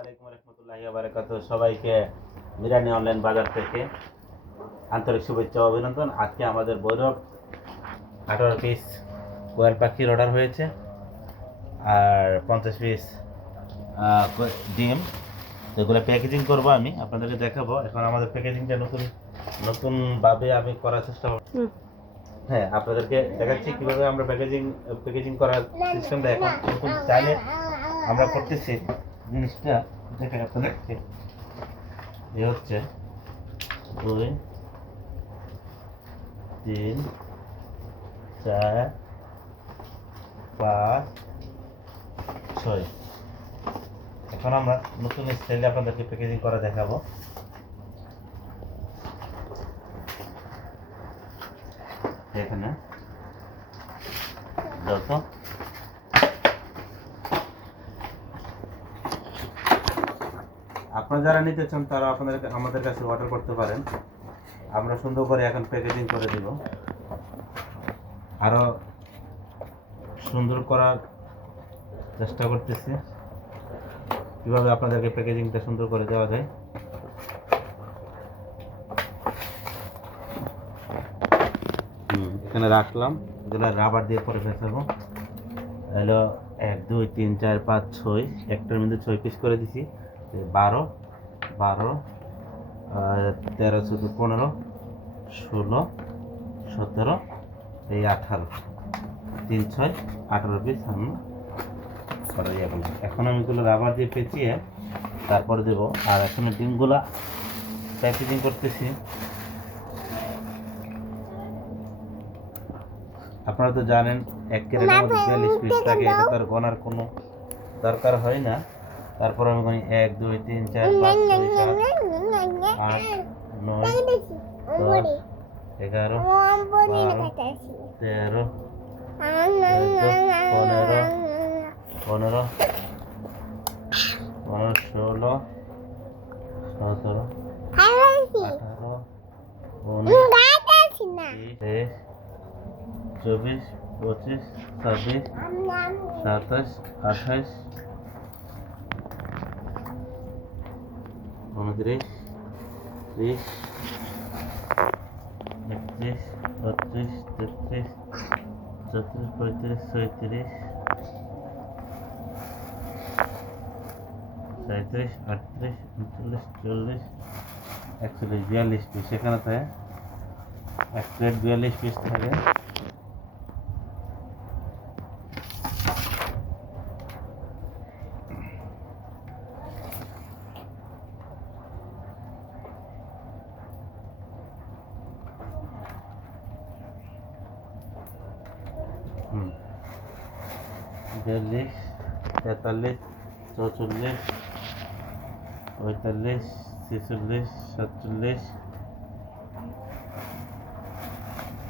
আলাইকুম রহমতুল্লাহি ওয়া বারাকাতুহু। সবাইকে মিরানি অনলাইন বাজার থেকে আন্তরিক শুভেচ্ছা ও অভিনন্দন। আজকে আমাদের বৈরব 18 পিস কোয়েল পাখির অর্ডার হয়েছে আর 50 পিস ডিম। এগুলো প্যাকেজিং করব, আমি আপনাদেরকে দেখাবো। এখন আমাদের প্যাকেজিংটা নতুনভাবে আমি করার চেষ্টা করব। হ্যাঁ, আপনাদেরকে দেখাচ্ছি কিভাবে আমরা প্যাকেজিং করার সিস্টেমটা এখন নতুন স্টাইলে আমরা করতেছি। জিনিসটা দেখে আপনাদেরকে এ হচ্ছে 2 3 4 5 6। এখন আমরা নতুন স্টাইলে আপনাদেরকে প্যাকেজিং করা দেখাবো। এখানে যত আপনারা যারা নিতে চান তারা আমাদের কাছে অর্ডার করতে পারেন। আমরা সুন্দর করে এখন প্যাকেজিং করে দিব, আরো সুন্দর করার চেষ্টা করতেছি কিভাবে আপনাদেরকে প্যাকেজিংটা সুন্দর করে দেওয়া যায়। এখানে রাখলাম, এগুলো রাবার দিয়ে পরে ফেলবো। হলো 1 2 3 4 5 6, একটার মধ্যে 6 পিস করে দিছি। 12 13 14 15 16 17 এই 18, 3 6 18 পিস আমি করে দিয়ে বলবো। এখন আমি এগুলো রাবার দিয়ে পেঁচিয়ে তারপরে দেবো। আর এখন ডিমগুলা প্যাকেজিং করতেছি। আপনারা তো জানেন 1 ক্যারেটের মধ্যে 42 পিস থাকে, এটা তার গোনার কোনো দরকার হয় না। তারপর আমি গনি 1 2 3 4 5 6 7 8 9 10 11 12 13 15 16 17 18 19 20 24 25 26 27 28 29 30 31 32 33 34 35 36 37 38 39 40 41 42 পিস। এখানে তো 1 প্লেট 42 পিস থাকে। বিয়াল্লিশ 43 44 45 46 47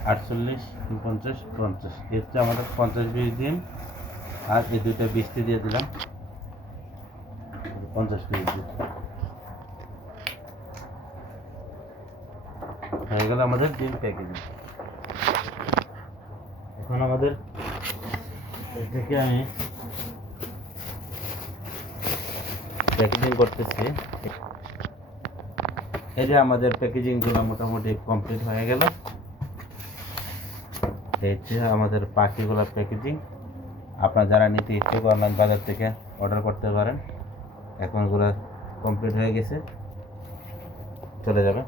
48 49 50। এর হচ্ছে আমাদের 50 পিস ডিম। আর এই দুইটা 20টি দিয়ে দিলাম, 50 পিস ডিম হয়ে গেল আমাদের ডিম প্যাকেজিং। এখন আমাদের থেকে আমি প্যাকেজিং করতেছি। এই যে আমাদের প্যাকেজিংগুলো মোটামুটি কমপ্লিট হয়ে গেল। এই যে আমাদের পাখিগুলোর প্যাকেজিং। আপনারা যারা নিতে ইচ্ছুক অনলাইন বাজার থেকে অর্ডার করতে পারেন। এখন এগুলো কমপ্লিট হয়ে গেছে, চলে যাবে।